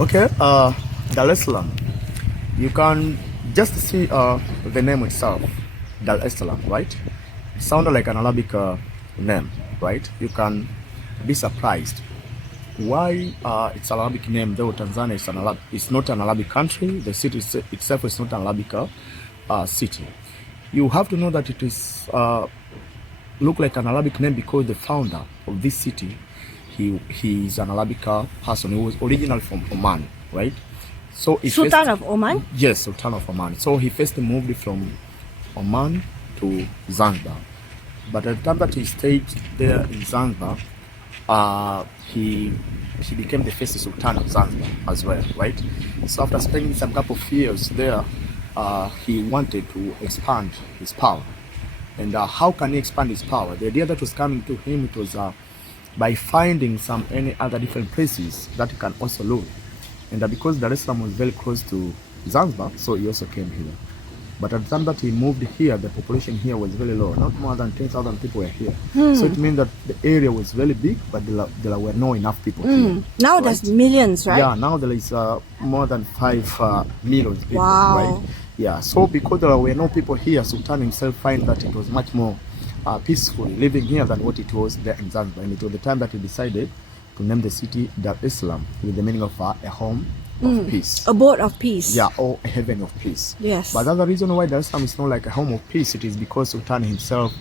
Okay, Dar es Salaam. You can just see the name itself, Dar es Salaam, right? It sounded like an Arabic name, right? You can be surprised why it's an Arabic name, though Tanzania is it's not an Arabic country. The city itself is not an Arabic city. You have to know that it is look like an Arabic name because the founder of this city, he is an Arabic person. He was originally from Oman, right? So Sultan of Oman? Yes, Sultan of Oman. So he first moved from Oman to Zanzibar. But at the time that he stayed there in Zanzibar, he became the first Sultan of Zanzibar as well, right? So after spending some couple of years there, he wanted to expand his power. And how can he expand his power? The idea that was coming to him, it was by finding any other different places that he can also rule. And because Dar es Salaam was very close to Zanzibar, so he also came here. But at the time that he moved here, the population here was very low. Not more than 10,000 people were here. So it means that the area was very big, but there were not enough people here. Now right? there's millions, right? Yeah, now there is more than 5 million people, wow. right? Yeah, so because there were no people here, Sultan himself found that it was much more peaceful living here than what it was there in Zanzibar. And it was the time that he decided to name the city Dar es Salaam, with the meaning of a home of peace. Abode of peace. Yeah, or a heaven of peace. Yes. But the other reason why Dar es Salaam is not like a home of peace, it is because Sultan himself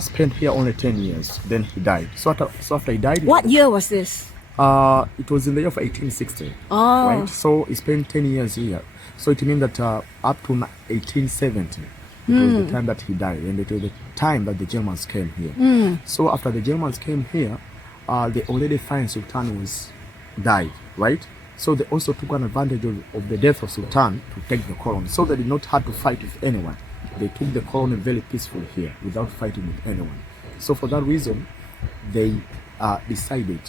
spent here only 10 years. Then he died. So after he died... What year was this? It was in the year of 1860. Oh. Right? So he spent 10 years here. So it means that up to 1870, it was the time that he died. And it was the time that the Germans came here. So after the Germans came here, they already find Sultan was died, right? So they also took an advantage of the death of Sultan to take the colony. So they did not have to fight with anyone. They took the colony very peacefully here without fighting with anyone. So for that reason, they decided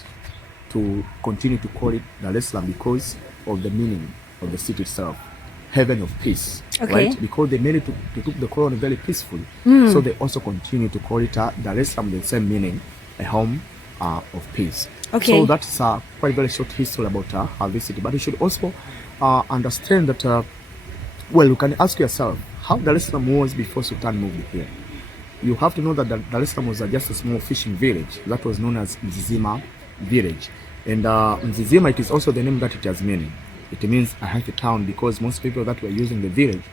to continue to call it Dar es Salaam because of the meaning of the city itself, heaven of peace, right? Because they made it to took the colony very peacefully. So they also continue to call it Dar es Salaam, the same meaning, a home of peace. So that's quite a very short history about this city. But you should also understand that, well, you can ask yourself, how Dar es Salaam was before Sultan moved here. You have to know that Dar es Salaam was just a small fishing village that was known as Mzizima village. And Mzizima, it is also the name that it has meaning. It means a healthy town because most people that were using the village,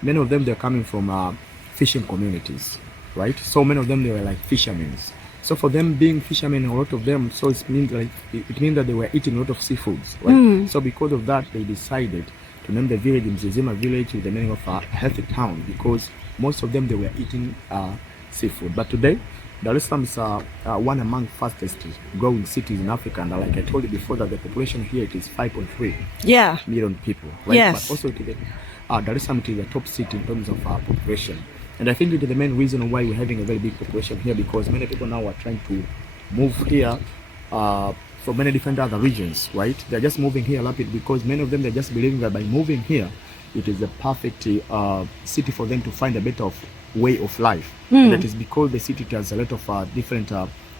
many of them, they're coming from fishing communities, right? So many of them, they were like fishermen. So for them being fishermen, a lot of them, so it means that they were eating a lot of seafoods, right? So because of that, they decided to name the village Mzizima village with the meaning of a healthy town because most of them, they were eating seafood. But today, Dar es Salaam is one among fastest growing cities in Africa. And like I told you before, that the population here, it is 5.3 million people, right? Yes. But also Dar es Salaam is the top city in terms of population. And I think it is the main reason why we're having a very big population here, because many people now are trying to move here from many different other regions, right? They're just moving here rapid because many of them, they're just believing that by moving here, it is the perfect city for them to find a better way of life. And that is because the city has a lot of different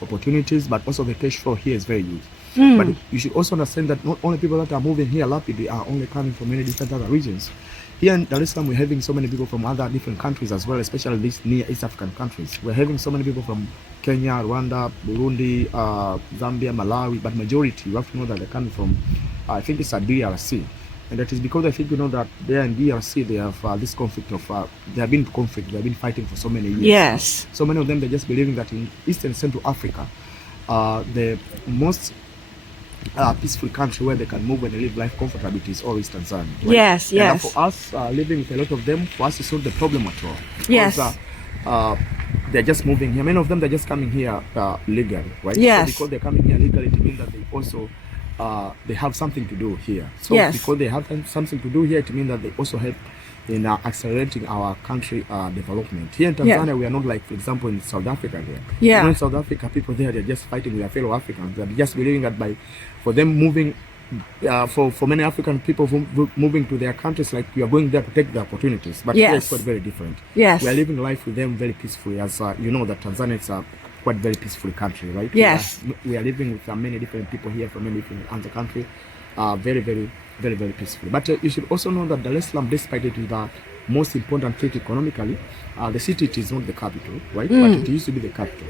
opportunities, but also the cash flow here is very huge. But you should also understand that not only people that are moving here rapidly are only coming from many different other regions. Here in Dar es Salaam, we're having so many people from other different countries as well, especially these near East African countries. We're having so many people from Kenya, Rwanda, Burundi, Zambia, Malawi, but majority, you have to know that they're coming from, I think it's a DRC. And that is because I think you know that there in DRC, they have this conflict of, they have been fighting for so many years. Yes. So many of them, they're just believing that in East and Central Africa, the most peaceful country where they can move and live life comfortably is always Tanzania. Right? Yes, yes. And for us, living with a lot of them, for us it's not the problem at all. Yes. They're just moving here. Many of them, they're just coming here legally, right? Yes. So because they're coming here legally, it means that they also they have something to do here. So because they have something to do here, it means that they also help in accelerating our country development. Here in Tanzania, we are not like, for example, in South Africa there. Yeah. You know, in South Africa, people there, they're just fighting with their fellow Africans. They're just believing that for them moving, for many African people moving to their countries, like we are going there to take the opportunities. But here it's quite very different. Yes. We are living life with them very peacefully, as you know that Tanzania is a quite very peaceful country, right? Yes. We are living with many different people here from many different other countries. very, very, very, very peaceful. But you should also know that Dar es Salaam, despite it is the most important thing economically, the city, it is not the capital, right? But it used to be the capital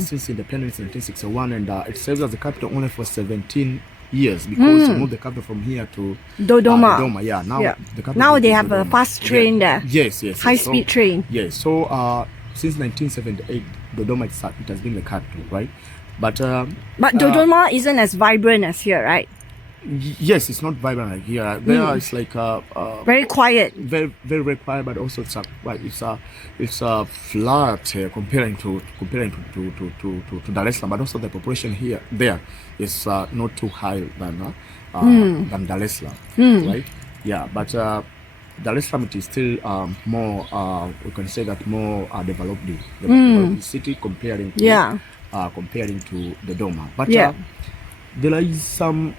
since independence in 1961, and it serves as the capital only for 17 years because we moved the capital from here to Dodoma. Dodoma. Yeah, now the capital Now is they have a Dodoma. fast train there. Yes, yes. High-speed train. Yes. So since 1978, Dodoma it has been the capital, right? But Dodoma isn't as vibrant as here, right? Yes, it's not vibrant like here. There it's like Very quiet. very, very, very quiet, but also it's a flat comparing to Dar es Salaam, but also the population there is not too high than Dar es Salaam, right? Yeah, but Dar es Salaam it is still more we can say that more developed city comparing to Dodoma, but there is some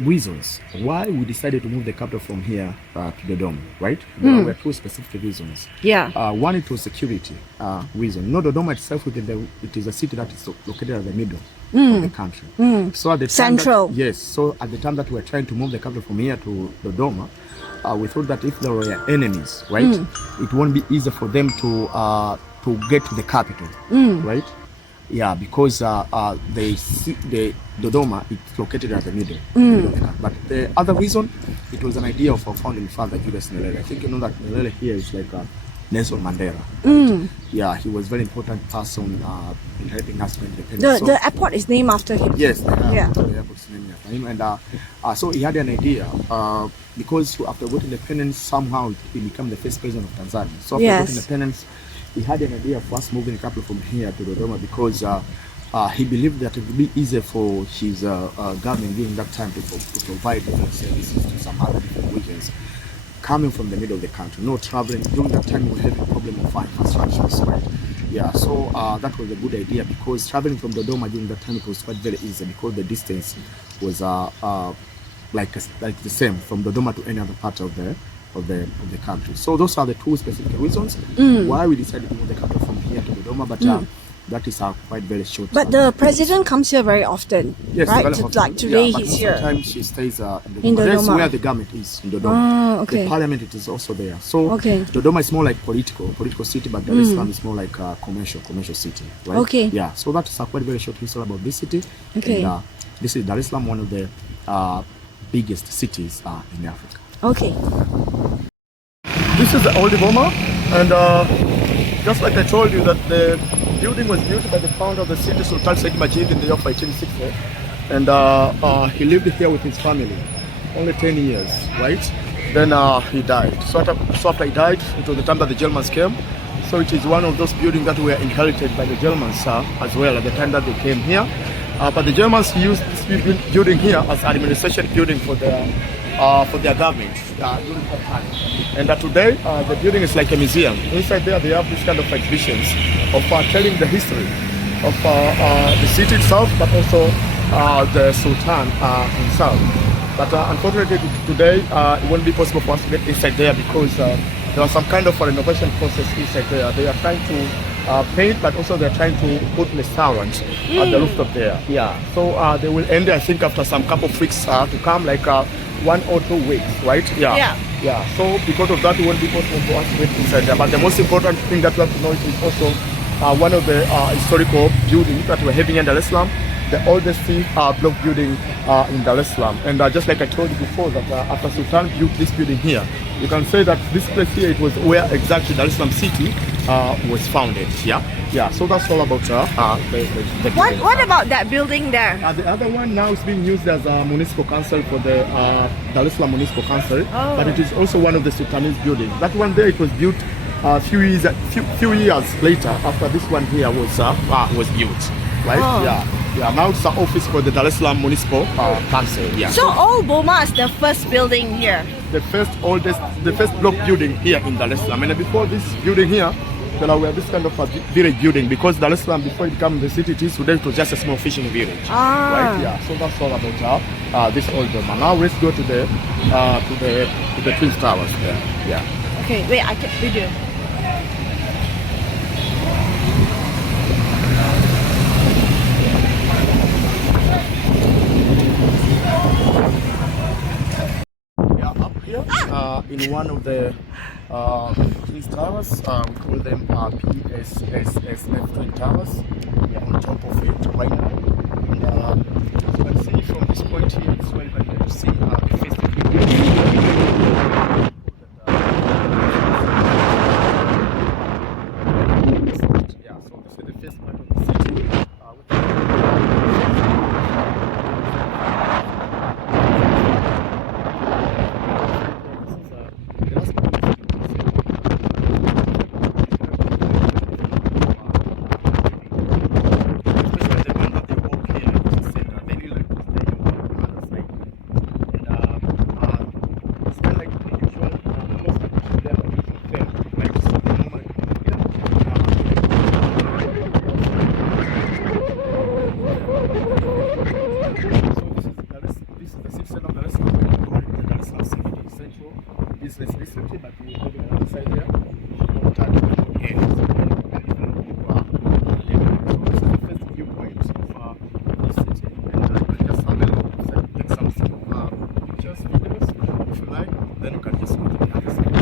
reasons why we decided to move the capital from here to Dodoma, right? There were two specific reasons. Yeah. One, it was security reason. You know, Dodoma itself, it is a city that is located at the middle of the country. So at the time Central. so at the time that we were trying to move the capital from here to Dodoma, we thought that if there were enemies, right, it won't be easy for them to get to the capital, right? Yeah, because the Dodoma it's located at the middle. But the other reason, it was an idea of our founding father, Julius Nyerere. I think you know that Nyerere here is like Nelson Mandela. Yeah, he was a very important person in helping us to independence. The airport is named after him. Yes, the airport is named after him. And so he had an idea because after we got independence, somehow he became the first president of Tanzania. So after we got independence, he had an idea of us moving the capital from here to Dodoma because he believed that it would be easier for his government during that time to provide different services to some other different regions coming from the middle of the country. No traveling. During that time, we had a problem of infrastructure, right? Yeah, so that was a good idea because traveling from Dodoma during that time it was quite very easy because the distance was like the same from Dodoma to any other part of the country. So those are the two specific reasons why we decided to move the capital from here to Dodoma, but that is quite very short. But the president comes here very often, yes, right? Very often. Like today but he's here. Sometimes she stays in Dodoma. In Dodoma. That's where the government is, in Dodoma. Okay. The parliament it is also there. So Dodoma is more like political city, but Dar es Salaam is more like commercial city, right? Okay. Yeah, so that is quite very short history about this city. Okay. And this is Dar es Salaam, one of the biggest cities in Africa. Okay. This is the old Dodoma, and just like I told you that the building was built by the founder of the city, Sultan Said Majid, in the year of 1860, and he lived here with his family, only 10 years, right? Then he died. So after he died, it was the time that the Germans came. So it is one of those buildings that were inherited by the Germans as well at the time that they came here. But the Germans used this building here as administration building for their government during that time. And today, the building is like a museum. Inside there, they have this kind of exhibitions of telling the history of the city itself, but also the Sultan himself. But unfortunately, today, it won't be possible for us to get inside there because there was some kind of renovation process inside there. They are trying to paint, but also they're trying to put restaurants at the rooftop there. Yeah, so they will end, I think, after some couple of weeks to come, like 1 or 2 weeks, right? Yeah. So because of that, it won't be possible for us to get inside there. But the most important thing that we have to know is also one of the historical buildings that we're having in Dar es Salaam, the oldest block building in Dar es Salaam. And just like I told you before, that after Sultan built this building here, you can say that this place here, it was where exactly Dar es Salaam city was founded. Yeah. So that's all about the What about that building there? The other one now is being used as a municipal council for the Dar es Salaam Municipal Council, but it is also one of the Sultan's buildings. That one there, it was built a few years later after this one here was built, right? Yeah. Now it's the office for the Dar es Salaam Municipal Council. Yeah. So Old Boma is the first building here. The first block building here in Dar es Salaam. And before this building here, there were this kind of a village building because Dar es Salaam, before it became the city it is today, it was just a small fishing village. Right? Yeah. So that's all about this old Boma. Now let's go to the Twin Towers there. Yeah. Okay. Wait, I can video. in one of the King's Towers. We call them PSSF Twin Towers. We are on top of it right now. And as you can see from this point here, this is where you can get to see the festive yeah, so this is the first part of the city. Business district, but we have another side there. So this is the first viewpoint of this city, and you can just have a look, take some pictures, videos, if you like. Then you can just go to the other side.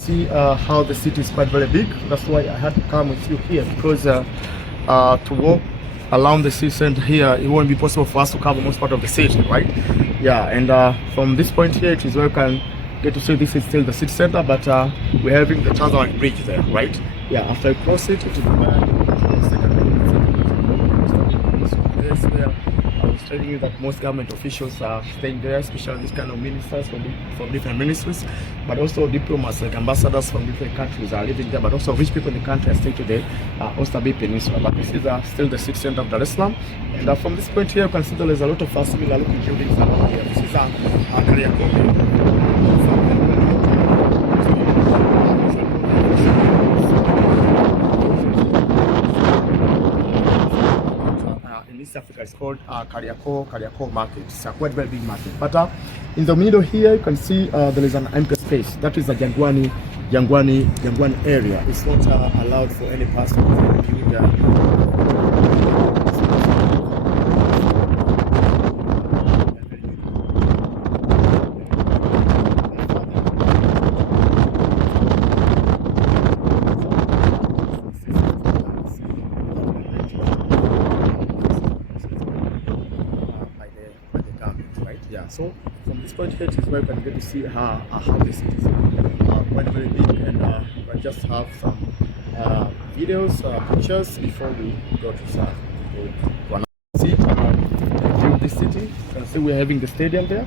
See how the city is quite very big. That's why I had to come with you here, because to walk around the city center here, it won't be possible for us to cover most part of the city, right? Yeah, and from this point here, it is where you can get to see this is still the city center, but we're having the Tanzania bridge there, right? Yeah, after you cross it, it is where I was telling you that most government officials are staying there, especially these kind of ministers from different ministries, but also diplomats like ambassadors from different countries are living there, but also rich people in the country are staying to the Oysterbay Peninsula. But this is still the city center of Dar es Salaam. And from this point here, you can see there is a lot of similar looking buildings around here. This is Kariakoo. In East Africa, it's called Kariakoo Market. It's a quite very big market. But in the middle here, you can see there is an empty space. That is the Jangwani area. It's not allowed for any person to build yeah, so from this point here, it is where you can get to see how the city is quite very big, and we can just have some videos, pictures before we go to see this city. You can see we're having the stadium there.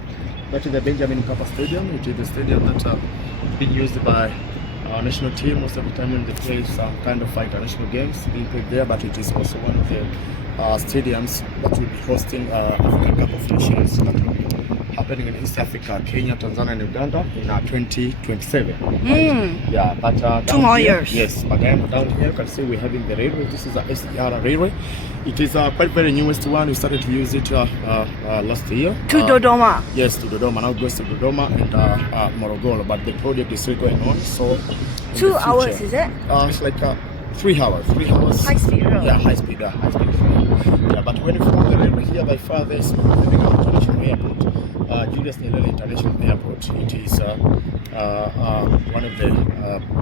That is the Benjamin Mkapa Stadium. It is the stadium that is being used by our national team most of the time when they play some kind of international games being played there, but it is also one of the stadiums that will be hosting African Cup of Nations that will be happening in East Africa, Kenya, Tanzania, and Uganda in 2027. Yeah, but 2 more years. Yes, but then down here you can see we're having the railway. This is a SGR railway. It is quite very newest one. We started to use it last year. To Dodoma. Yes, to Dodoma. Now it goes to Dodoma and Morogoro, but the project is still going on. So 2 hours, is it? It's like 3 hours. 3 hours. High speed rail. Yeah, high speed. Yeah, but when you follow the railway here by far, there's having an international airport. Julius Nyerere International Airport. It is one of the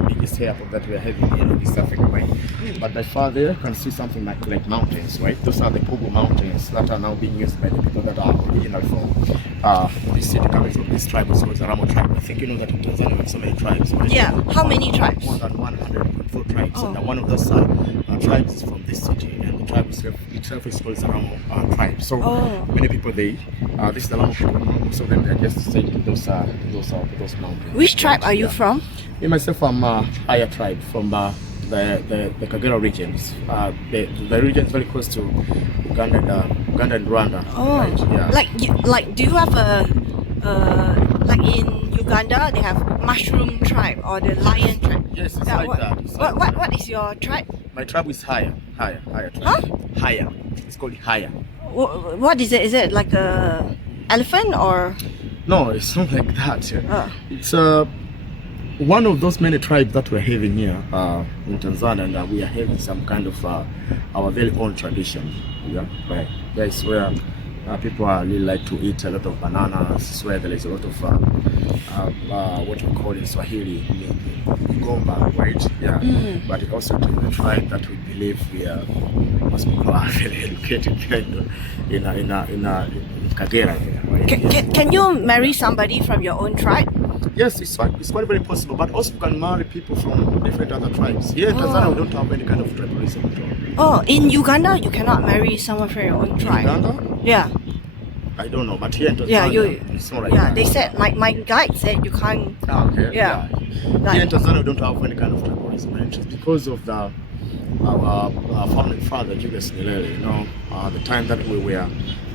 biggest airports that we are having here in East Africa, right? But by far there, you can see something like mountains, right? Those are the Pogo Mountains that are now being used by the people that are originally from this city, coming from this tribe, so it's a Ramo tribe. I think you know that in Tanzania we have so many tribes, right? Yeah, how many tribes? More than 104 tribes, and one of those tribes is from this city, and the tribe itself is called the Ramo tribe. So many people, this is the Ramo people. Most of them, they are just staying to those mountains. Which tribe are you from? Me myself, I'm Aya tribe from the Kagera regions. The region is very close to Uganda and Rwanda. Oh, right? Yeah. Like do you have a like in Uganda they have mushroom tribe or the lion tribe? Yes, it's like that. It's what is your tribe? My tribe is Haya tribe. Huh? Haya. It's called Haya. What is it? Is it like a elephant or? No, it's not like that. It's one of those many tribes that we're having here in Tanzania, and we are having some kind of our very own tradition. Yeah, right. That's where people really like to eat a lot of bananas. It's where there is a lot of what we call in Swahili gomba, right? Yeah. But also to the tribe that we believe we are, most people are very educated kind in Kagera. Right? Can you marry somebody from your own tribe? Yes, it's quite very possible. But also you can marry people from different other tribes. Here in Tanzania, we don't have any kind of tribalism at all. Oh, in Uganda, you cannot marry someone from your own tribe. Uganda? Yeah. I don't know, but here in Tanzania, it's not like that. They said my guide said you can't. Okay. Yeah. Here in Tanzania, we don't have any kind of tribalism, and it's because of our founding father Julius Nyerere. You know, the time that we were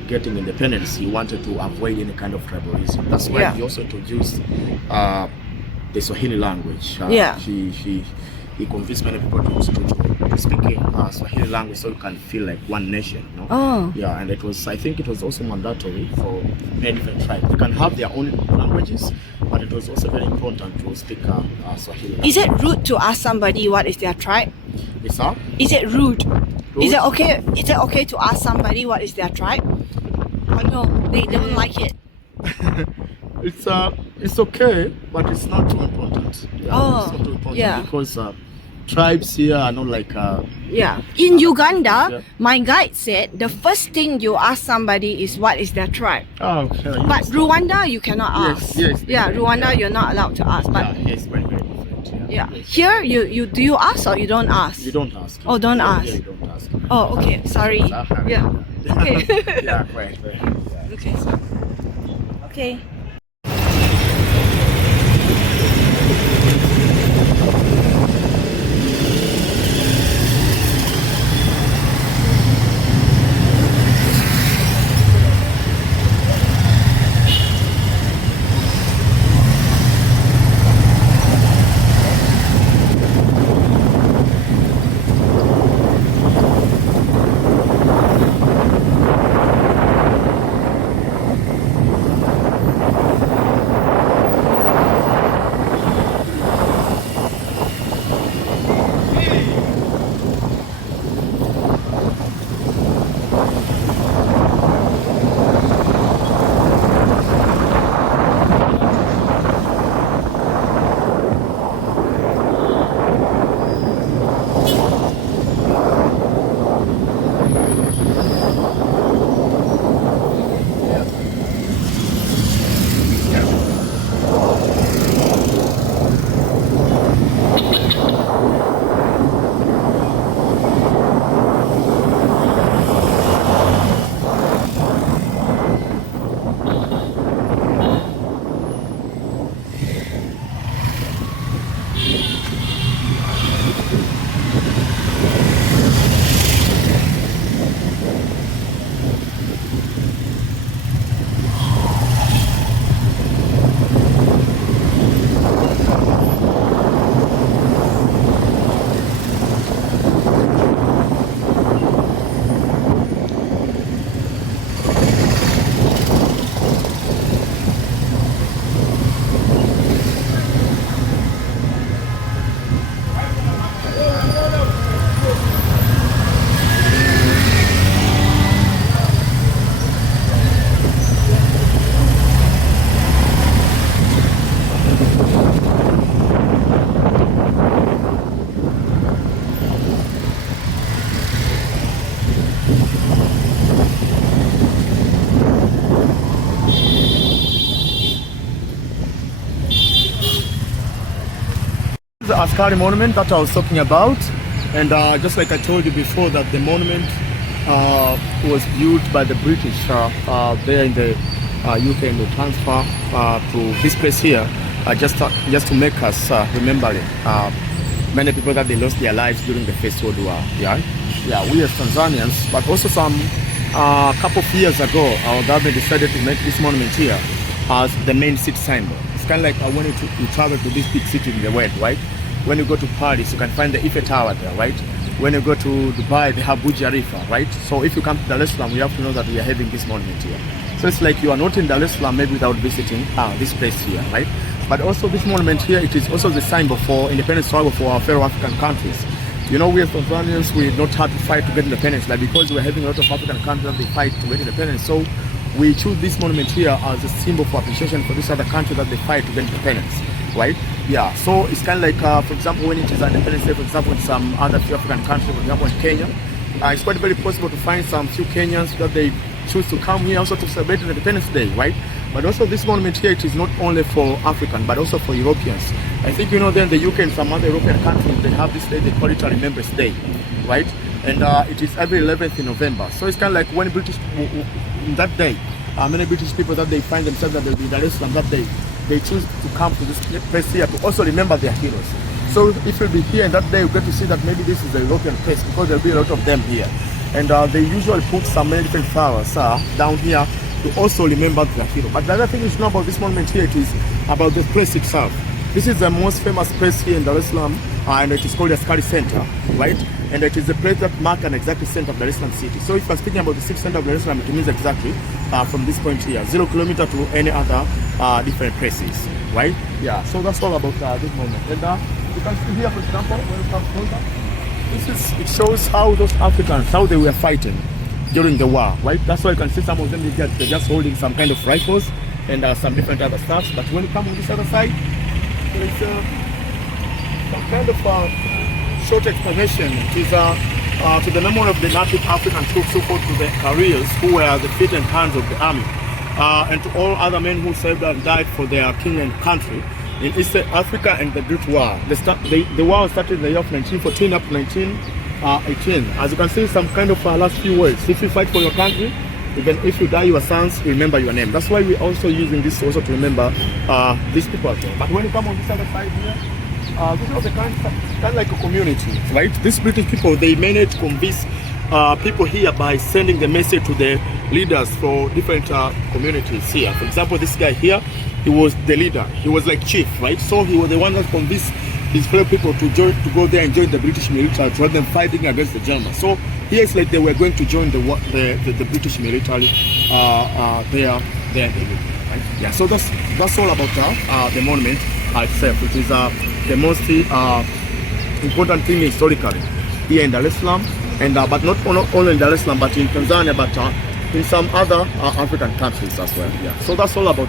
getting independence, he wanted to avoid any kind of tribalism. That's why he also introduced the Swahili language. He convinced many people to speak Swahili language so you can feel like one nation. You know? Oh. Yeah, and I think it was also mandatory for many different tribes. They can have their own languages, but it was also very important to speak Swahili language. Is it rude to ask somebody what is their tribe? Is that? Is it rude? Is it okay? Is it okay to ask somebody what is their tribe? Oh no, they don't like it. It's okay, but it's not too important. Yeah, it's not too important because tribes here are not like In Uganda, my guide said the first thing you ask somebody is what is their tribe. Oh, okay. But Rwanda, you cannot ask. Yes. Yeah, Rwanda, you're not allowed to ask. But yes, very, very different. yeah. Here, you do you ask or you don't ask? You don't ask. Oh, don't ask. Yeah, you don't ask. Oh, okay. Sorry. Yeah. Okay. Yeah, right. Yeah. Okay. Okay. The Askari monument that I was talking about, and just like I told you before, that the monument was built by the British there in the UK, and they transfer to this place here just to make us remember many people that they lost their lives during the First World War. Yeah, we as Tanzanians, but also some couple of years ago, our government decided to make this monument here as the main city symbol. It's kind of like I wanted to travel to this big city in the world, right? When you go to Paris, you can find the Eiffel Tower there, right? When you go to Dubai, they have Burj Khalifa, right? So if you come to Dar es Salaam, you have to know that we are having this monument here. So it's like you are not in Dar es Salaam maybe without visiting this place here, right? But also this monument here, it is also the symbol for independence struggle for our fellow African countries. You know, we as Tanzanians, we not had to fight to get independence, like because we're having a lot of African countries that they fight to get independence. So we choose this monument here as a symbol for appreciation for this other country that they fight to get independence, right? Yeah, so it's kind of like, for example, when it is Independence Day, for example, in some other few African countries, for example, in Kenya, it's quite very possible to find some few Kenyans that they choose to come here also to celebrate Independence Day, right? But also this monument here, it is not only for African, but also for Europeans. I think, you know, then the UK and some other European countries, they have this day, they call it a Remembrance Day, right? And it is every 11th in November. So it's kind of like when British, in that day, many British people that they find themselves that they'll be in Dar Es Salaam that day, they choose to come to this place here to also remember their heroes. So if you'll be here and that day, you get to see that maybe this is a European place because there'll be a lot of them here. And they usually put some many different flowers down here to also remember their hero. But the other thing is not about this monument here, it is about the place itself. This is the most famous place here in Dar es Salaam, and it is called the Askari Center, right? And it is the place that marks an exact center of Dar es Salaam city. So if you're speaking about the city center of Dar es Salaam, it means exactly from this point here, 0 kilometer to any other different places, right? Yeah, so that's all about this monument. And you can see here, for example, when you come closer, it shows how those Africans, how they were fighting during the war, right? That's why you can see some of them, they're just holding some kind of rifles and some different other stuff. But when you come on this other side, there is some kind of short explanation. It is to the memory of the native African troops who fought to the careers, who were the feet and hands of the army, and to all other men who served and died for their king and country in East Africa and the Great War. The war started in the year of 1914 up to 1918. As you can see, some kind of last few words. If you fight for your country, even if you die, your sons remember your name. That's why we're also using this also to remember these people as well. But when you come on this other side here, this is the kind of like a community, right? These British people, they managed to convince people here by sending the message to the leaders for different communities here. For example, this guy here, he was the leader. He was like chief, right? So he was the one that convinced his fellow people to go there and join the British military rather than fighting against the Germans. So here it's like they were going to join the British military there, right? Yeah. So that's all about the monument itself, which is the most important thing historically here in Dar es Salaam, and but not only in Dar es Salaam, but in Tanzania, but in some other African countries as well. Yeah. So that's all about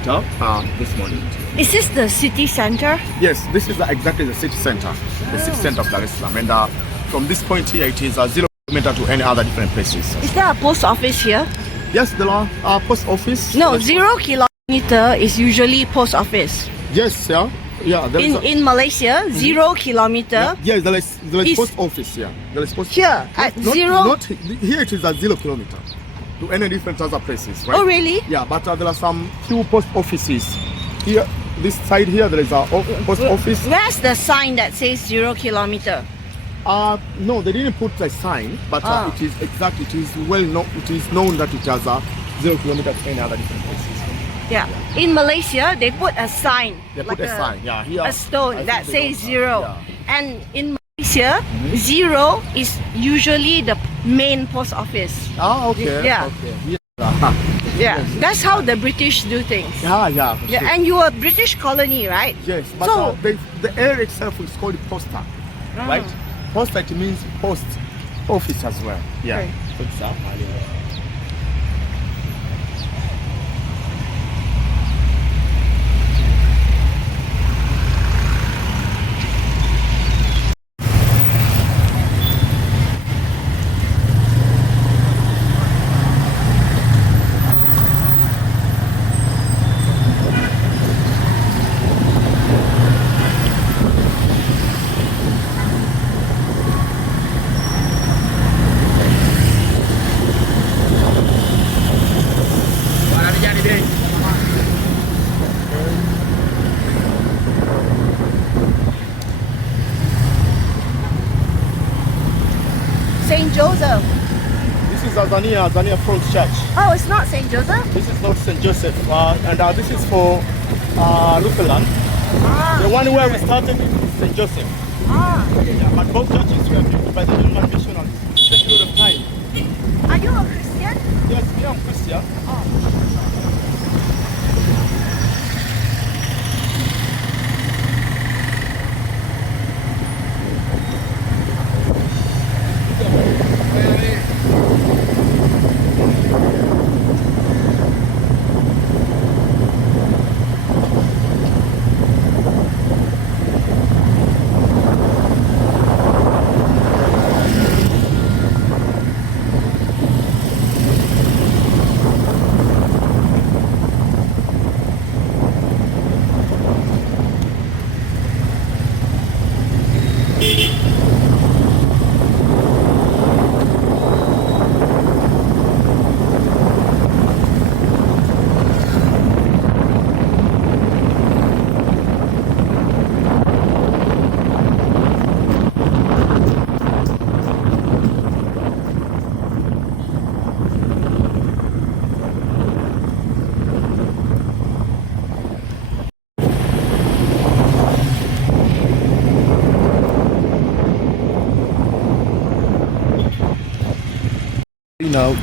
this monument. Is this the city center? Yes, this is exactly the city center, the city center of Dar es Salaam, and from this point here, it is 0 kilometer to any other different places. Is there a post office here? Yes, there are post office. No, 0 kilometer is usually post office. Yes, yeah. Yeah, in Malaysia, 0 kilometer. Yes, there is post office here. There is post here at not here. It is at 0 kilometer to any different other places, right? Oh, really? Yeah, but there are some few post offices here. This side here, there is a post office. Where's the sign that says 0 kilometer? No, they didn't put a sign, but it is exactly. It is well known. It is known that it has 0 kilometer to any other different places. Yeah. In Malaysia, they put a sign. They put a sign. Yeah, here a stone that says 0. Yeah. And in Malaysia, 0 is usually the main post office. Ah, okay. Yeah. Okay. Yeah, that's how the British do things. Yeah. Yeah, and you are a British colony, right? Yes, but so, the area itself is called posta, right? Posta, it means post office as well. Yeah. Okay. So it's St. Joseph. This is Tanzania Front Church. Oh, it's not St. Joseph? This is not St. Joseph, and this is for Lutheran. The one where we started is St. Joseph. Yeah, but both churches were built by the German missionaries. It's a period of time. Are you a Christian? Yes, me, I'm Christian.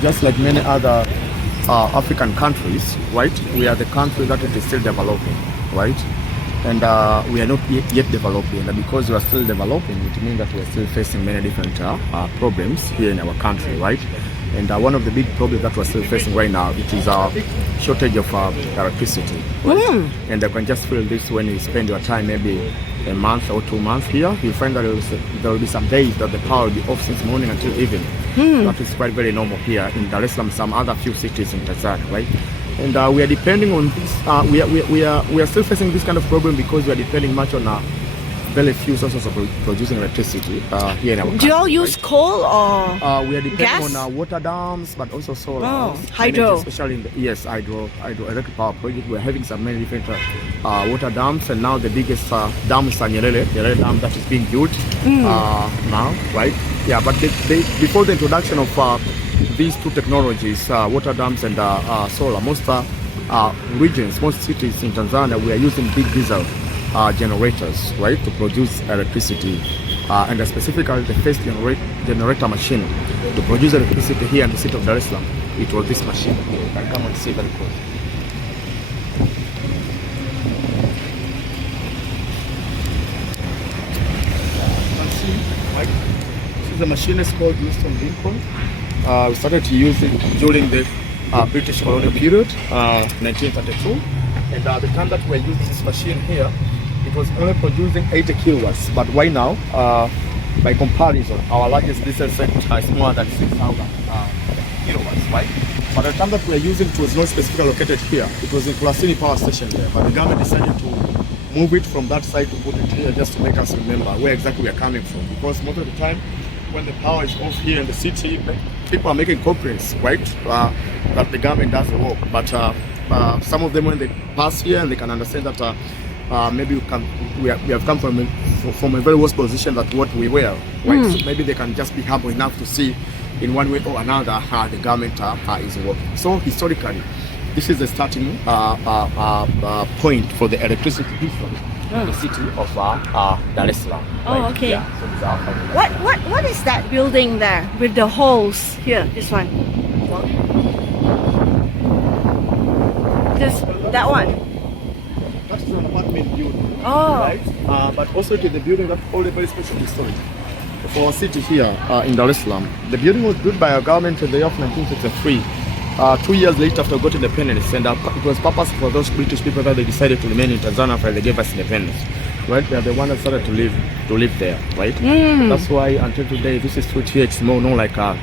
just like many other African countries, right? We are the country that it is still developing, right? And we are not yet developing. And because we are still developing, it means that we are still facing many different problems here in our country, right? And one of the big problems that we're still facing right now, it is a shortage of electricity. Right? And you can just feel this when you spend your time maybe a month or 2 months here. You find that there will be some days that the power will be off since morning until evening. That is quite very normal here in Dar es Salaam, some other few cities in Tanzania, right? And we are depending on this. We are still facing this kind of problem because we are depending much on very few sources of producing electricity here in our country. Do you all use coal or we are depending gas? on water dams, but also solar. Hydro. Energy, especially in the hydroelectric power project. We are having some many different water dams, and now the biggest dam is Nyerere Dam that is being built now, right? Yeah, but before the introduction of these two technologies, water dams and solar, most regions, most cities in Tanzania, we are using big diesel generators, right, to produce electricity, and specifically the first generator machine to produce electricity here in the city of Dar es Salaam. It was this machine here. You can come and see very close. You can see, right? This is a machine is called Winston Lincoln. We started to use it during the British colonial period, 1932, and the time that we were using this machine here, it was only producing 80 kilowatts, but right now, by comparison, our largest diesel set is more than 6,000 kilowatts, right? But the time that we are using it was not specifically located here. It was in Kulasini power station there, but the government decided to move it from that side to put it here just to make us remember where exactly we are coming from. Because most of the time, when the power is off here in the city, people are making complaints, right? That the government does the work. But some of them, when they pass here, and they can understand that maybe we have come from a very worse position than what we were, right? So maybe they can just be humble enough to see in one way or another how the government is working. So historically, this is the starting point for the electricity history of the city of Dar es Salaam. Oh, okay. Yeah, so What is that building there with the holes here? This one. That one. That is an apartment building, Oh. right? But also it is the building that holds a very special history for our city here in Dar es Salaam. The building was built by our government in the year of 1963, 2 years later after we got independence, and it was purpose for those British people that they decided to remain in Tanzania after they gave us independence. Right? They are the ones that started to live there, right? That's why until today, this street here is more known like a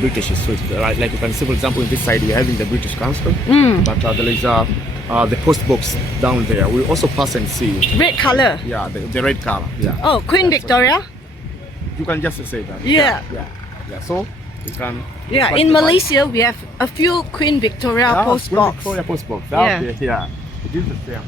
British street. Like you can see, for example, in this side we are having the British Council, but there is the post box down there. We also pass and see. Red color. Yeah, the red color. Yeah. Oh, Queen Victoria. You can just say that. Yeah. So you can. Yeah, in Malaysia we have a few Queen Victoria post Queen box. Victoria post box. Yeah. Yeah. It is the same.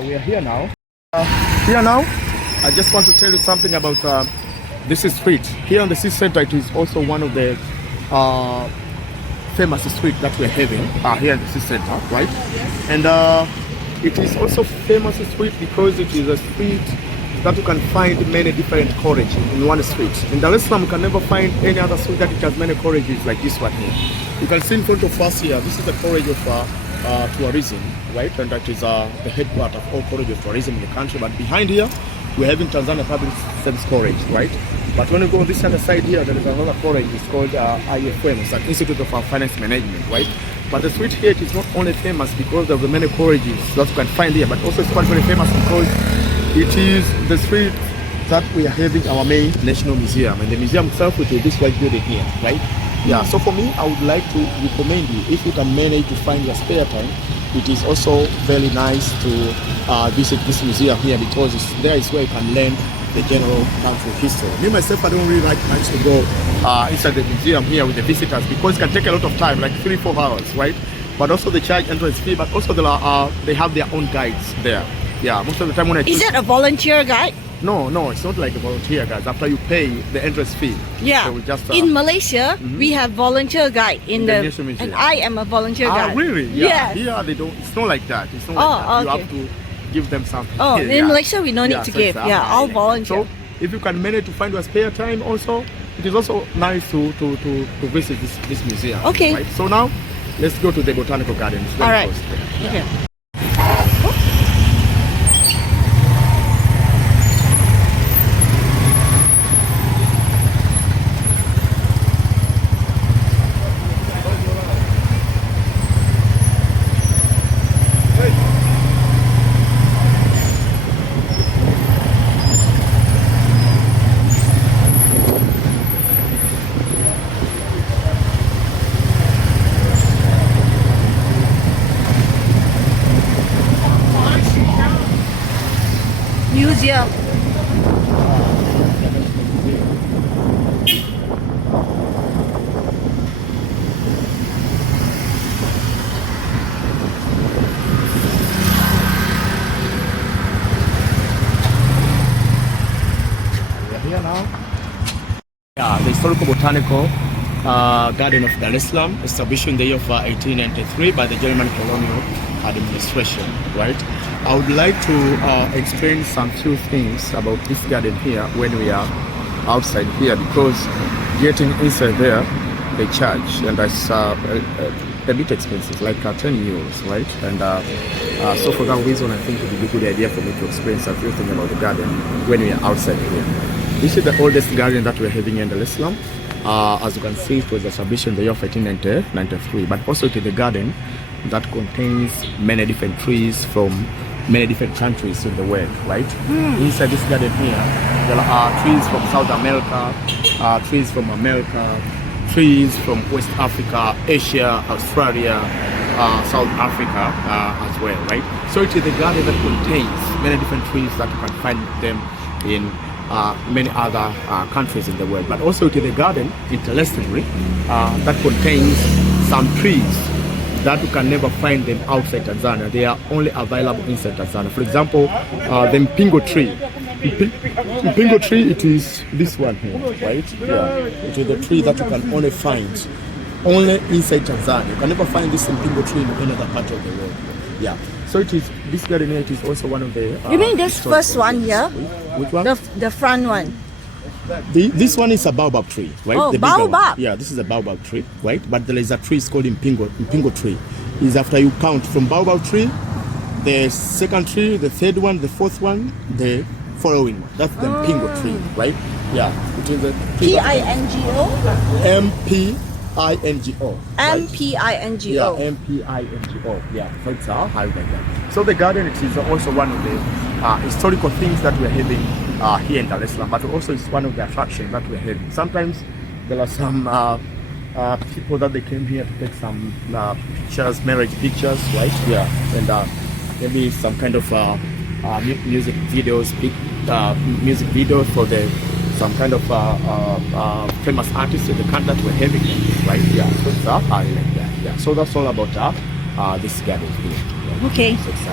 We are here now. I just want to tell you something about this street. Here on the city center, it is also one of the famous streets that we're having here in the city center, right? And it is also famous street because it is a street that you can find many different colleges in one street. In Dar es Salaam, you can never find any other street that it has many colleges like this one here. You can see in front of us here, this is the college of tourism, right? And that is the headquarters of all college of tourism in the country. But behind here, we're having Tanzania Public Service College, right? But when you go on this other side here, there is another college. It's called IFM. It's an Institute of Finance Management, right? But the street here, it is not only famous because of the many colleges that you can find here, but also it's quite very famous because it is the street that we are having our main national museum, and the museum itself is this white building here, right? Yeah. So for me, I would like to recommend you, if you can manage to find your spare time, it is also very nice to visit this museum here, because there is where you can learn the general country history. Me myself, I don't really like much to go inside the museum here with the visitors, because it can take a lot of time, like 3-4 hours, right? But also they charge entrance fee, but also they have their own guides there. Yeah, most of the time when Is that a volunteer guide? No, it's not like a volunteer guys. After you pay the entrance fee, Yeah. they will just, in Malaysia, we have volunteer guide in the the, National Museum. and I am a volunteer guide. Really? Yeah. Yes. Here they don't. It's not like that. It's not Oh, like that. You okay. have to give them something. Oh, Yeah. in Malaysia we no need to so give. it's, Yeah, I all like that. volunteer. So if you can manage to find your spare time, also it is also nice to visit this museum. Okay. Right? So now let's go to the botanical gardens. All right. Yeah. Okay. Museum. We're here now. Yeah, the historical botanical garden of Dar es Salaam, established in the year of 1893 by the German colonial administration, right? I would like to explain some few things about this garden here when we are outside here, because getting inside there, they charge, and that's a bit expensive, like 10 euros, right? And so for that reason, I think it would be a good idea for me to explain some few things about the garden when we are outside here. This is the oldest garden that we're having in Dar es Salaam. As you can see, it was established in the year of 1893, but also it is a garden that contains many different trees from many different countries in the world, right? Inside this garden here, there are trees from South America, trees from America, trees from West Africa, Asia, Australia, South Africa as well, right? So it is a garden that contains many different trees that you can find them in many other countries in the world. But also it is a garden, interestingly, that contains some trees that you can never find them outside Tanzania. They are only available inside Tanzania. For example, the mpingo tree. Mpingo tree, it is this one here, right? Yeah. It is the tree that you can only find inside Tanzania. You can never find this mpingo tree in any other part of the world. Yeah. So it is, this garden here, it is also one of the... You mean this first one here? Which one? The front one. This one is a baobab tree, right? Oh, the bigger one. baobab. Yeah, this is a baobab tree, right? But there is a tree called mpingo tree. Is after you count from baobab tree, the second tree, the third one, the fourth one, the following one. That's the mpingo tree, right? Yeah. It is a tree. P-I-N-G-O? M-P-I-N-G-O. M-P-I-N-G-O. Yeah, M-P-I-N-G-O. Yeah, so it's how like that. So the garden, it is also one of the historical things that we're having here in Dar es Salaam, but also it's one of the attractions that we're having. Sometimes there are some people that they came here to take some pictures, marriage pictures, right? Yeah, and maybe some kind of music videos, music videos for some kind of famous artists in the country that we're having, right? Yeah, so it's like that. Yeah, so that's all about this garden here. Yeah. Okay. So it's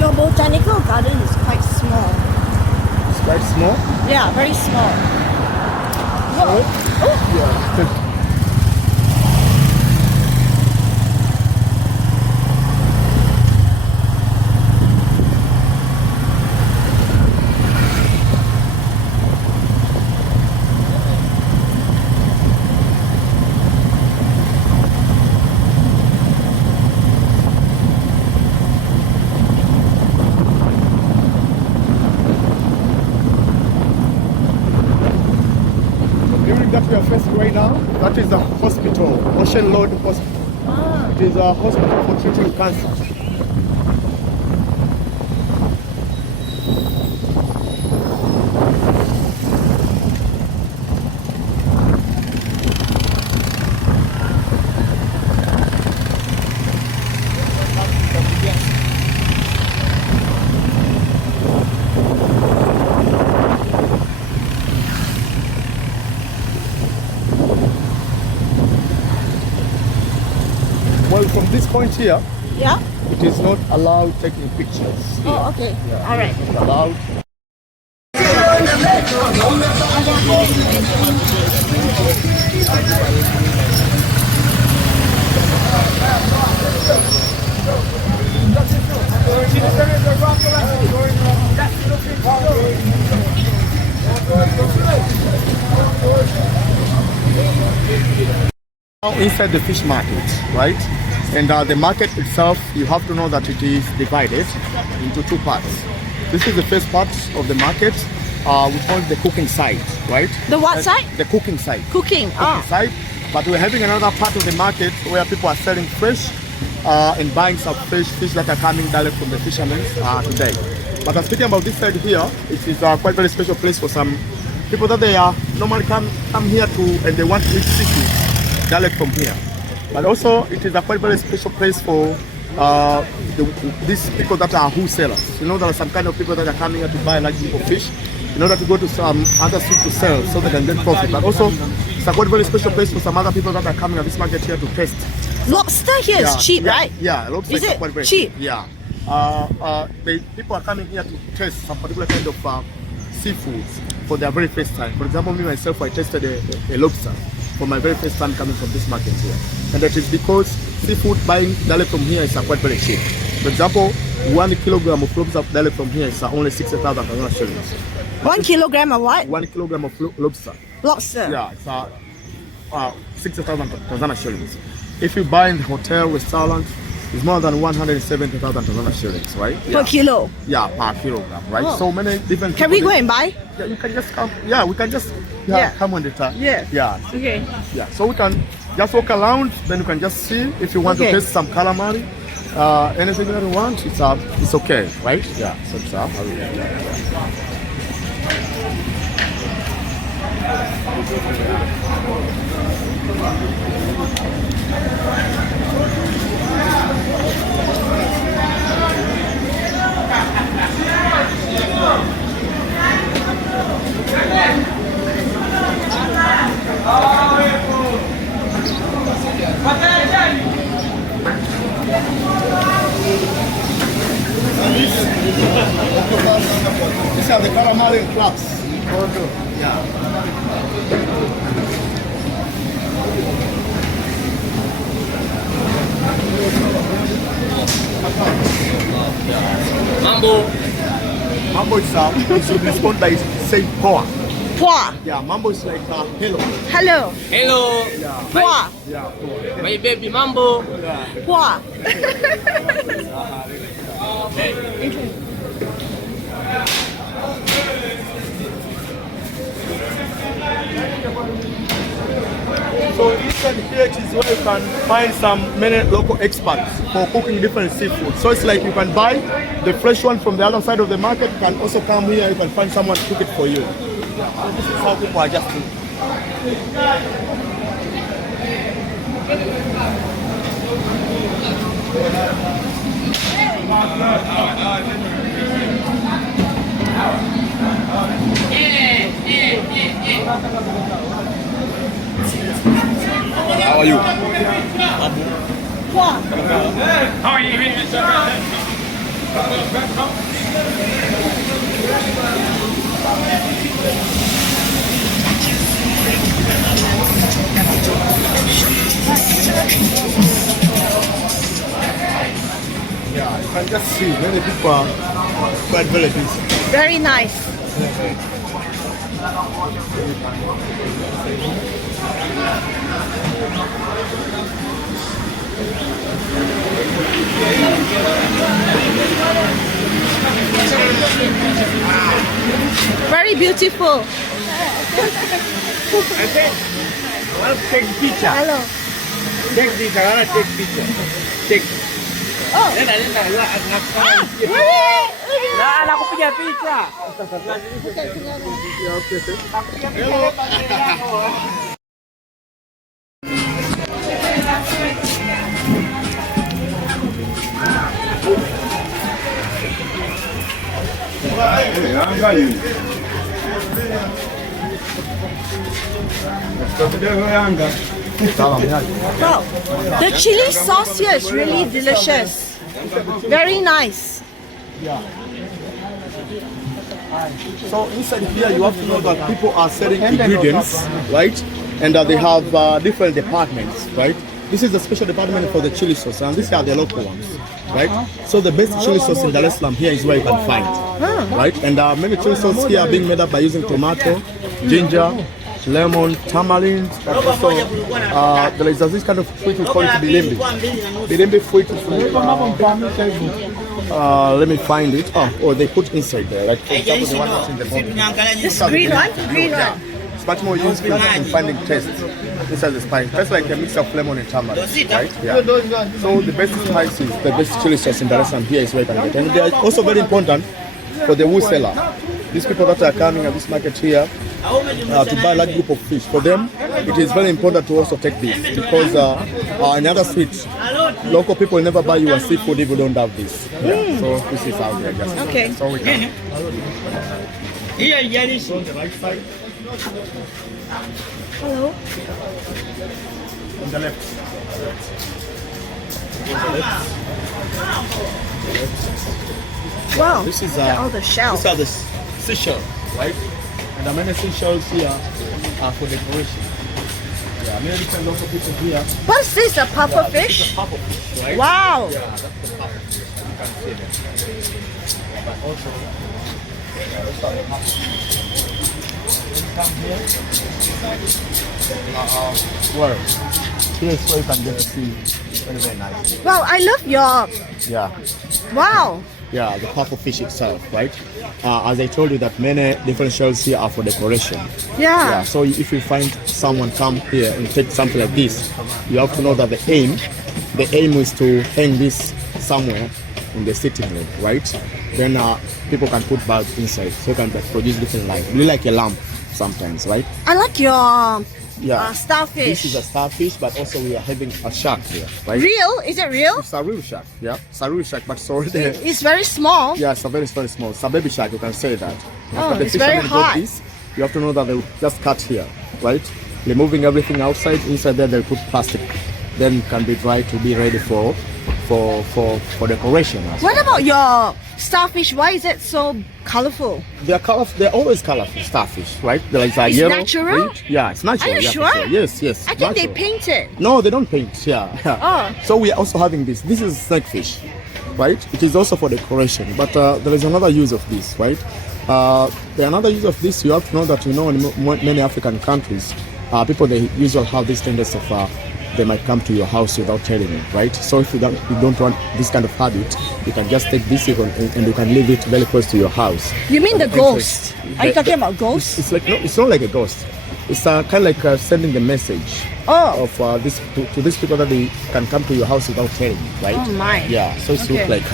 Your botanical garden is quite small. It's quite small. Yeah, very small. Whoa. Oh. Yeah. building that we are facing right now, that is the hospital, Ocean Road Hospital. It is a hospital for treating cancer. Well, from this point here, Yeah. it is not allowed taking pictures. Oh, okay. Yeah, All right. it's not allowed. Now inside the fish market, right? And the market itself, you have to know that it is divided into two parts. This is the first part of the market. We call it the cooking side, right? The what side? The cooking side. Cooking. Oh. Side. But we're having another part of the market where people are selling fish and buying some fish that are coming direct from the fishermen today. But I'm speaking about this side here. It is quite very special place for some people that they are normally come here to and they want to eat seafood direct from here. But also it is a quite very special place for these people that are wholesalers. You know, there are some kind of people that are coming here to buy large group of fish in order to go to some other street to sell so they can get profit. But also it's a quite very special place for some other people that are coming at this market here to taste. Lobster here is cheap, right? Yeah, lobster Is it quite very cheap? Yeah. People are coming here to taste some particular kind of seafoods for their very first time. For example, me myself, I tasted a lobster for my very first time coming from this market here. And that is because seafood buying direct from here is quite very cheap. For example, 1 kilogram of lobster direct from here is only 60,000 Tanzania shillings. 1 kilogram of what? 1 kilogram of lobster. Lobster. Yeah, it's 60,000 Tanzania shillings. If you buy in the hotel, restaurant, it's more than 170,000 Tanzania shillings, right? Per kilo. Yeah, per kilogram, right? Oh. So many different. Can we go and buy? Yeah, you can just come. Yeah, we can just come on the time. Yeah. Yeah. Okay. Yeah. So we can just walk around. Then you can just see if you want to taste some calamari, anything that you want. It's okay, right? Yeah. So it's these are the calamari and crabs. Yeah. Mambo is responded by saying poa. Poa. Yeah, mambo is like hello. Hello. Hello, Poa. Yeah, poa. my baby Mambo. Poa. So inside here is where you can find some many local experts for cooking different seafood. So it's like you can buy the fresh one from the other side of the market. You can also come here. You can find someone to cook it for you. So this is how people are just doing. How are you? Poa. How are you? Yeah, you can just see many people are quite very busy. Very nice. Very beautiful. I said, well, take picture. Hello. Take this, I wanna take picture. Take. Oh. Nenda. Nah, aku punya picha. Wow, the chili sauce here is really delicious. Very nice. Yeah. So inside here, you have to know that people are selling ingredients, right? And they have different departments, right? This is a special department for the chili sauce, and these are the local ones, right? So the best chili sauce in Dar es Salaam here is where you can find, right? And many chili sauce here are being made up by using tomato, ginger, lemon, tamarind. Also, there is this kind of fruit we call it bilimbi. Bilimbi fruit. Let me find it. Oh, they put inside there. Like for example, the one that's in the bottom. This green one? Green one. It's much more useful in finding taste inside the spice. Tastes like a mix of lemon and tamarind, right? Yeah. So the best spices, the best chili sauce in Dar es Salaam here is where you can get. And they are also very important for the wholesaler. These people that are coming at this market here to buy a large group of fish. For them, it is very important to also take this because in other streets, local people will never buy you a seafood if you don't have this. Yeah. So this is how we are just. Okay. So we can. Here, Yanish. On the right side. Hello. On the left. Wow. This is all the shells. These are the seashells, right? And the many seashells here are for decoration. Yeah, many different local people here. What's this? A puffer fish? Puffer fish, right? Wow. Yeah, that's the puffer fish. You can see them. Yeah, but also, those are the puffer fish. Come here. Where? Here is where you can get to see. Very, very nice. Wow, I love your. Yeah. Wow. Yeah, the puffer fish itself, right? As I told you that many different shells here are for decoration. Yeah. So if you find someone come here and take something like this, you have to know that the aim is to hang this somewhere in the sitting room, right? Then people can put bulbs inside, so you can produce different light. Really like a lamp sometimes, right? I like your Yeah. starfish. This is a starfish, but also we are having a shark here, right? Real? Is it real? It's a real shark, yeah. It's a real shark, but sorry. It's very small. Yeah, it's a very, very small. It's a baby shark, you can say that. Oh, the it's very fishermen got hot. this, you have to know that they just cut here, right? Removing everything outside, inside there they'll put plastic. Then it can be dry to be ready for decoration. What about your starfish? Why is it so colorful? They're colorful. They're always colorful starfish, right? There is a It's yellow. natural? Red. Yeah, it's natural. Are you yeah, sure? for sure. Yes, yes. I think they natural. paint it. No, they don't paint. Yeah. Oh. So we are also having this. This is snakefish, right? It is also for decoration, but there is another use of this, right? The another use of this, you have to know that in many African countries, people they usually have this tendency of they might come to your house without telling you, right? So if you don't want this kind of habit, you can just take this and you can leave it very close to your house. You mean the ghost? Are you talking about ghosts? It's like no, it's not like a ghost. It's kind of like sending the message of this to these people that they can come to your house without telling you, right? Oh my. Yeah, so it's look like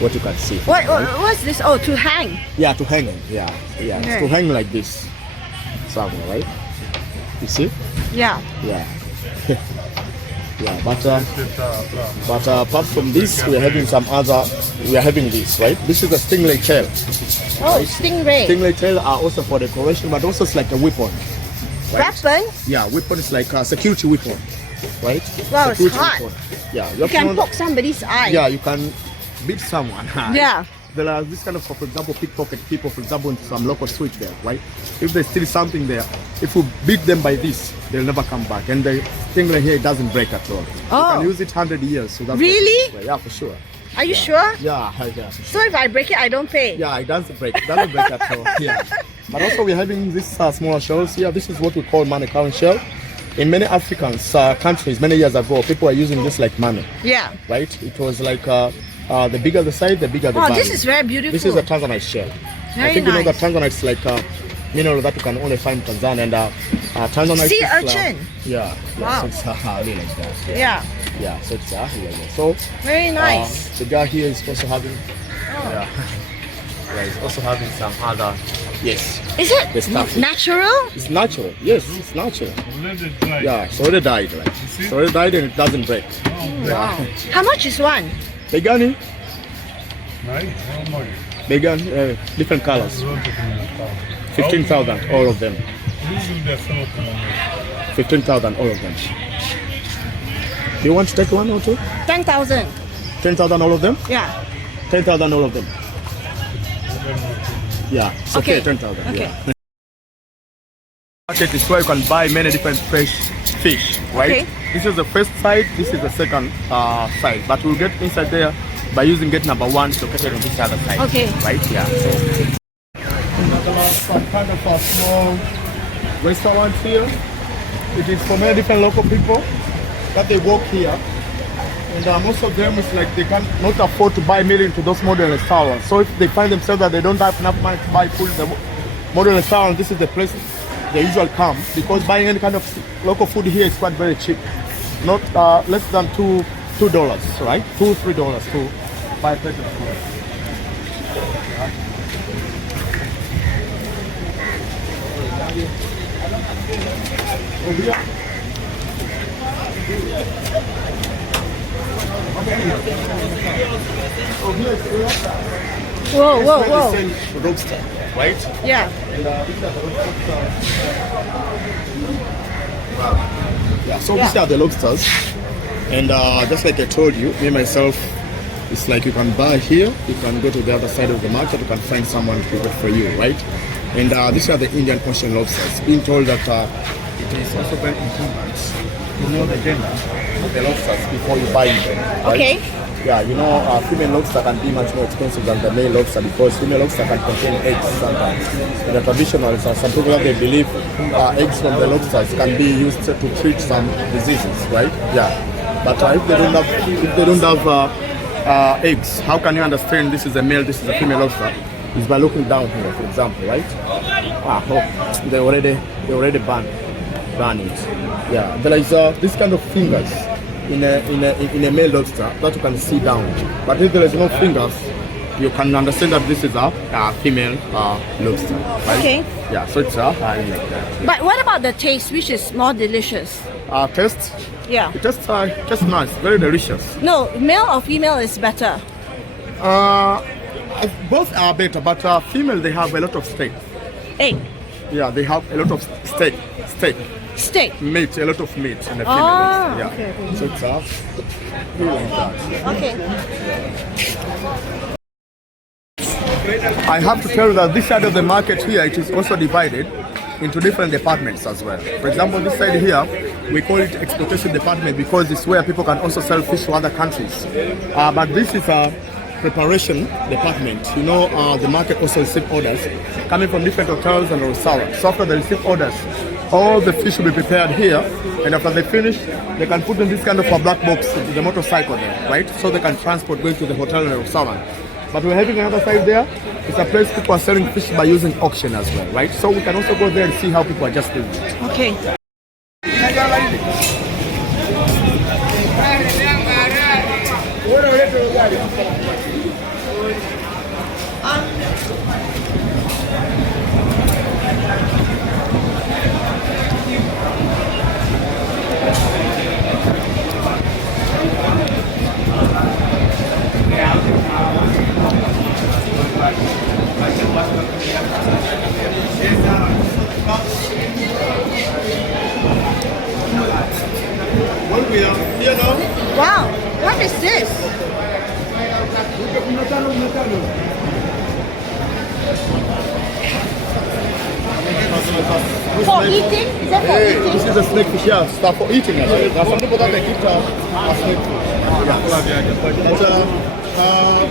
what you can see. What's this? Oh, to hang. Yeah, to hang. Yeah. Okay. It's to hang like this somewhere, right? You see? Yeah. Yeah. Yeah, but apart from this, we are having this, right? This is a stingray tail. Oh, stingray. Stingray tail are also for decoration, but also it's like a weapon. Right? Weapon? Yeah, weapon is like a security weapon, right? Wow, it's security hot. weapon. Yeah, You can poke somebody's eye. Yeah, you can beat someone. Yeah. There are this kind of, for example, pickpocket people, for example, in some local street there, right? If they steal something there, if you beat them by this, they'll never come back. And the thing here, it doesn't break at all. Oh. You can use it 100 years. Without Really? breaking. Yeah, for sure. Are you sure? Yeah, for sure. So if I break it, I don't pay? Yeah, it doesn't break. It doesn't break at all. Yeah. But also we're having these smaller shells here. This is what we call money coin shell. In many African countries, many years ago, people were using this like money. Yeah. Right? It was like the bigger the size, the bigger the value. This is very beautiful. This is a Tanzanite shell. Very I think nice. you know that Tanzanite is like mineral that you can only find in Tanzania. And Tanzania Sea is urchin. Yeah. Wow. So it's really like that. Yeah. Yeah. So it's really like that. So Very nice. the guy here is also having. Oh. Yeah. Yeah, he's also having some other. Yes. Is The stuff. it natural? It's natural. Yes, it's natural. Yeah, it's already died. Like, it's already died and it doesn't break. Wow. How much is one? Begani? Began, different colors. 15,000, all of them. 15,000, all of them. Do you want to take one or two? 10,000. 10,000, all of them? Yeah. 10,000, all of them. Yeah, it's okay, Okay. 10,000. Okay. Yeah. Market is where you can buy many different fresh fish, right? Okay. This is the first side, this is the second side, but we'll get inside there by using gate number 1 located on this other side. Okay. Right? Yeah. So some kind of a small restaurant here. It is for many different local people that they work here. And most of them is like they cannot afford to buy meal into those modern restaurants. So if they find themselves that they don't have enough money to buy food in the modern restaurant, this is the place they usually come, because buying any kind of local food here is quite very cheap. Not less than $2, right? $2-3 to buy a plate of food. Over here. Whoa, whoa, whoa. Lobster, right? Yeah. And these are the lobsters. Yeah, so these are the lobsters. And just like I told you, me myself, it's like you can buy here, you can go to the other side of the market, you can find someone to cook for you, right? And these are the Indian Ocean lobsters. Being told that it is also very important to know the gender of the lobsters before you buy them, right? Okay. Yeah, you know, female lobster can be much more expensive than the male lobster because female lobster can contain eggs sometimes. In the traditional, some people that they believe eggs from the lobsters can be used to treat some diseases, right? Yeah. But if they don't have eggs, how can you understand this is a male, this is a female lobster? Is by looking down here, for example, right? They already burn it. Yeah, there is this kind of fingers in a male lobster that you can see down. But if there is no fingers, you can understand that this is a female lobster, right? Okay. Yeah, so it's like that. But what about the taste, which is more delicious? Taste? Yeah. It just nice, very delicious. No, male or female is better. Both are better, but female they have a lot of steak. Egg. Yeah, they have a lot of steak, Steak. meat, a lot of meat in the female. Ah, yeah. okay. So it's really like that. Okay. I have to tell you that this side of the market here, it is also divided into different departments as well. For example, this side here, we call it exportation department because it's where people can also sell fish to other countries. But this is a preparation department. You know, the market also receives orders coming from different hotels and restaurants. So after they receive orders, all the fish will be prepared here, and after they finish, they can put in this kind of a black box in the motorcycle there, right? So they can transport going to the hotel and the restaurant. But we're having another side there. It's a place people are selling fish by using auction as well, right? So we can also go there and see how people are just doing it. Okay. What we are here now? Wow. What is this? For eating? Is that for eating? This is a snake fish, yeah, stuff for eating. There are some people that they eat a snake fish.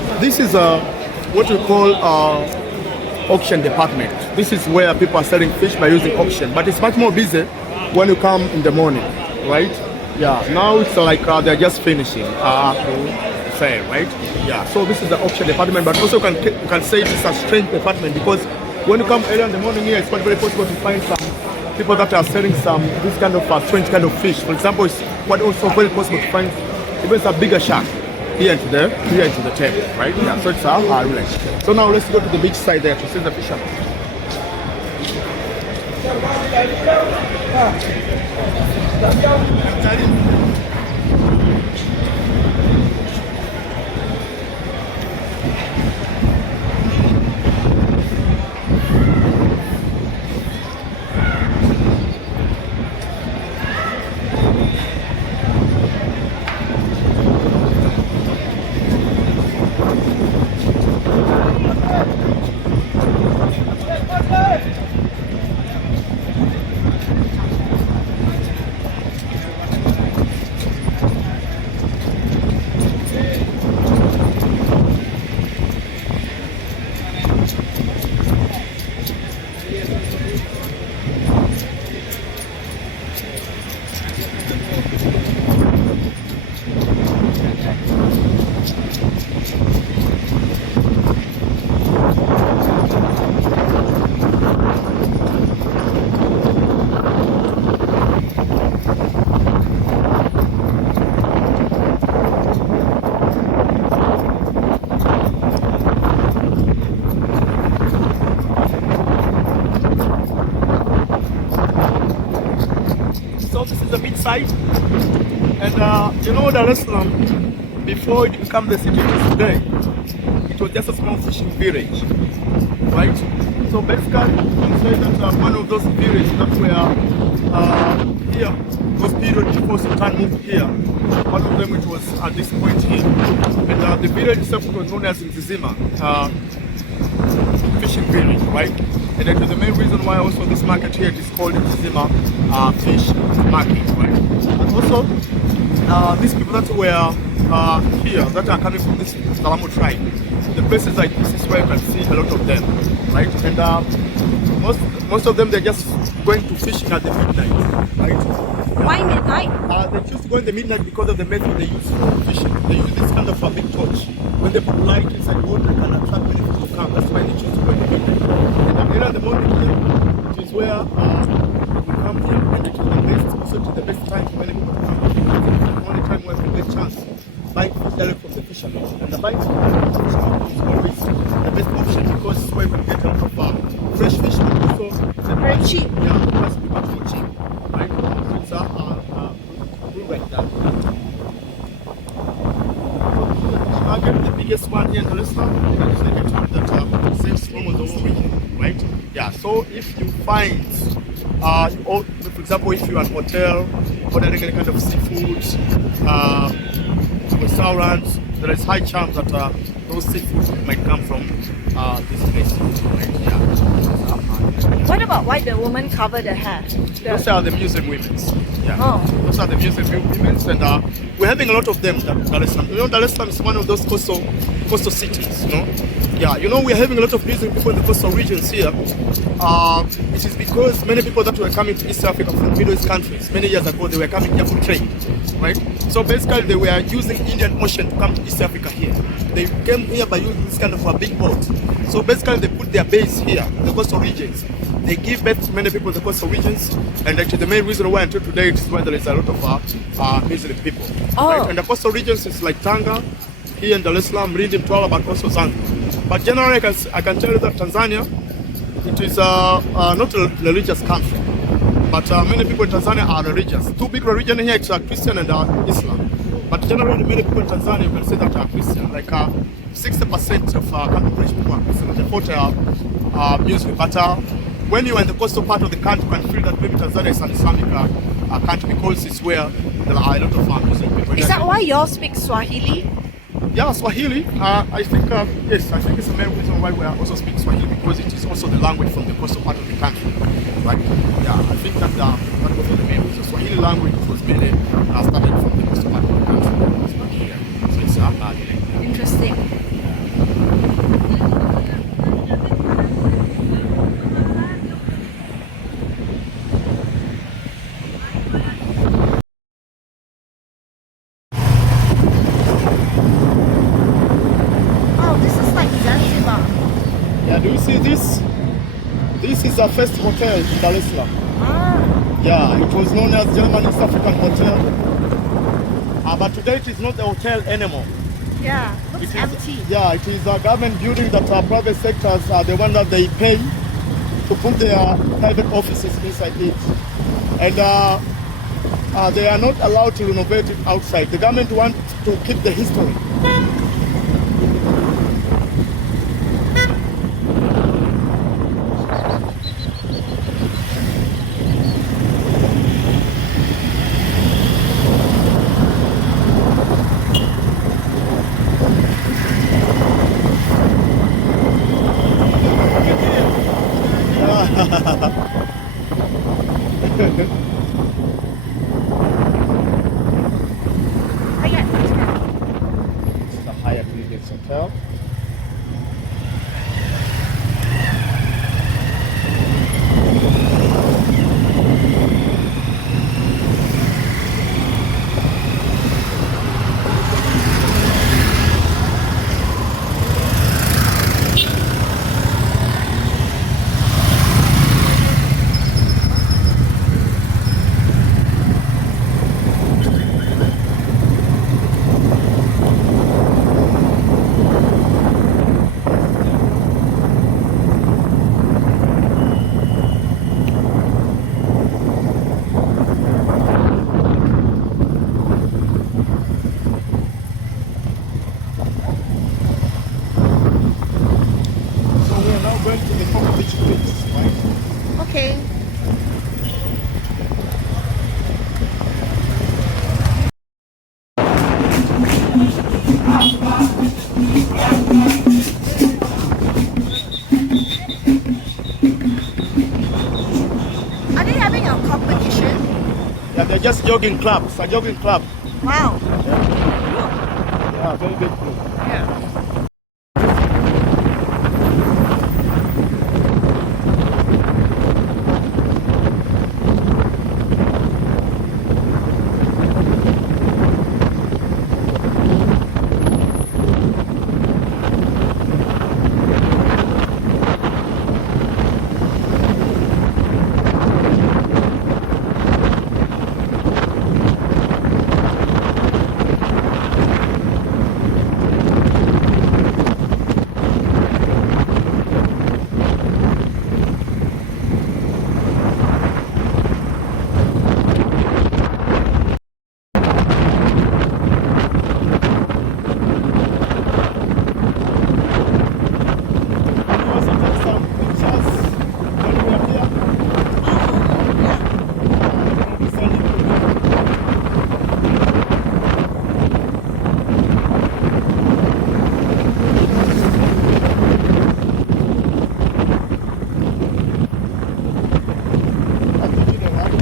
But this is what we call auction department. This is where people are selling fish by using auction, but it's much more busy when you come in the morning, right? Yeah, now it's like they're just finishing sale, right? Yeah, so this is the auction department, but also you can say it's a strange department because when you come early in the morning here, it's quite very possible to find some people that are selling some this kind of strange kind of fish. For example, it's quite also very possible to find even some bigger shark here into the table, right? Yeah, so it's our village. So now let's go to the beach side there to see the fishermen. So this is the beach side, and you know Dar Es Salaam, before it became the city it is today, it was just a small fishing village, right? So basically, you say that one of those villages that were here, those periods before Sultan moved here, one of them it was at this point here, and the village itself was known as Mzizima, fishing village, right? And that is the main reason why also this market here is called Mzizima fish market, right? And also these people that were here, that are coming from this Salamu tribe, the places like this is where you can see a lot of them, right? And most of them they're just going to fishing at the midnight, right? Why midnight? They choose to go in the midnight because of the method they use for fishing. They use this kind of a big torch. When they put light inside the water, they can attract many people to come. That's why they choose to go in the midnight. And early in the morning, it is where we come here, and it is the best, also it is the best time for many people to come. It's the only time where we get a chance to buy fish direct from the fishermen. And the buying from the fishermen is always the best option because it's where we get a lot of fresh fish and also Very cheap. Yeah, it must be much more cheap, right? So it's good like that. Market, the biggest one here in Dar Es Salaam, is like I told you that saves almost the whole region, right? Yeah, so if you find, for example, if you're at a hotel, ordering any kind of seafood, restaurants, there is high chance that those seafood might come from this place, right? Yeah. What about why the woman cover the hair? Those are the Muslim women's. Yeah. Oh. Those are the Muslim women's, and we're having a lot of them in Dar Es Salaam. You know, Dar Es Salaam is one of those coastal cities, you know. Yeah, you know, we're having a lot of Muslim people in the coastal regions here. It is because many people that were coming to East Africa from Middle East countries, many years ago, they were coming here for trade, right? So basically, they were using Indian Ocean to come to East Africa here. They came here by using this kind of a big boat. So basically, they put their base here, in the coastal regions. They give birth to many people in the coastal regions, and actually the main reason why until today is why there is a lot of Muslim people. Oh. Right? And the coastal regions is like Tanga, here in Dar es Salaam, Lindi, Mtwara, but also Zanzibar. But generally, I can tell you that Tanzania, it is not a religious country, but many people in Tanzania are religious. Two big religions here, it's Christian and Islam. But generally, many people in Tanzania, you can say that are Christian. Like 60% of country people are Christian, and the 40% are Muslim. But when you are in the coastal part of the country, you can feel that maybe Tanzania is an Islamic country because it's where there are a lot of Muslim people. Is that why you all speak Swahili? Yeah, Swahili. I think yes. I think it's the main reason why we are also speaking Swahili because it is also the language from the coastal part of the country, right? Yeah, I think that that was the main reason. Swahili language was mainly started from the coastal part of the country. It's not here, so it's Interesting. Yeah, do you see this? the first hotel in Dar es Salaam. Ah, Yeah, it was known as German East African Hotel. But today it is not the hotel anymore. yeah. Looks empty. Yeah, it is a government building that private sectors are the one that they pay to put their private offices inside it. And they are not allowed to renovate it outside. The government wants to keep the history. Oh, yeah, that's right. This is a Hyatt Regency Hotel. So we are now going to the Coco Beach Cruise, right? Okay. Are they having a competition? Yeah, they're just jogging club. It's a jogging club. Wow. Yeah, very good group. Yeah. You also take some pictures when we are here. We'll send it to you. I think you know, right?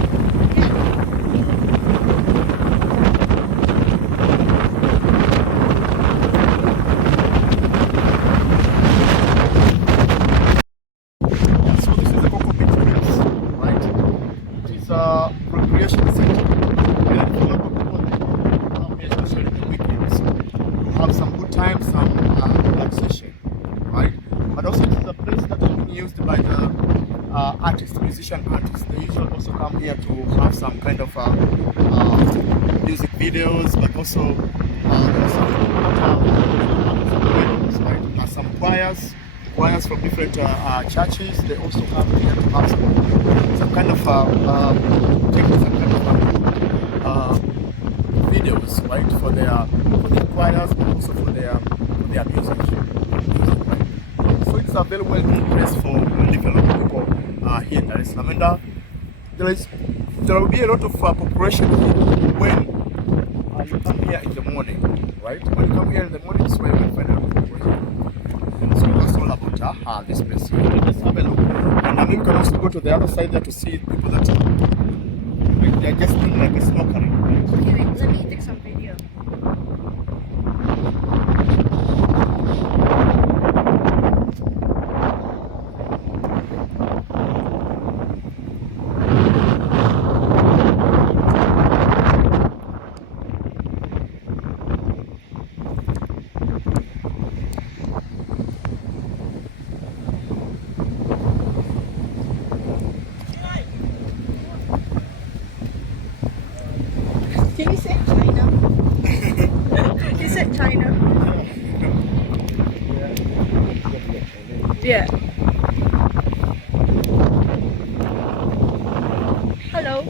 Yeah, so this is the Coco Beach Cruise, right? It is a recreation center. And for local people, they come here especially in the weekends to have some good time, some relaxation, right? But also it is a place that is being used by the musician artists. They usually also come here to have some kind of music videos, but also there are some weddings, right? There are some choirs from different churches. They also come here to have some kind of taking some kind of videos, right, for their choirs, but also for their music, right? So it's a very well known place for developing people here in Dar es Salaam, and there will be a lot of population when you come here in the morning, right? When you come here in the morning, it's where you can find a lot of population. So that's all about this place here. Let's have a look. And then we can also go to the other side there to see people that they're just doing like a snorkeling, right? Okay, wait, let me take some video. Yeah. Hello.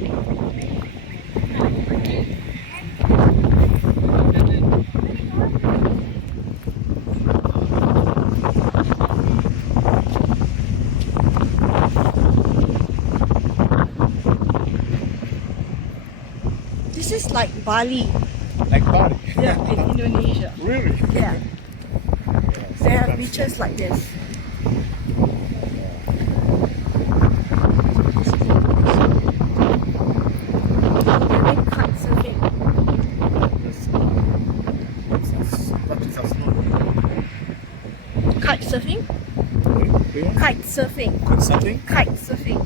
This is like Bali. Like Bali. Yeah, in Indonesia. Really? Yeah. They have beaches like this. Maybe kite surfing. That is a snow. Kite surfing? Where? Kite surfing. Something? Kite surfing.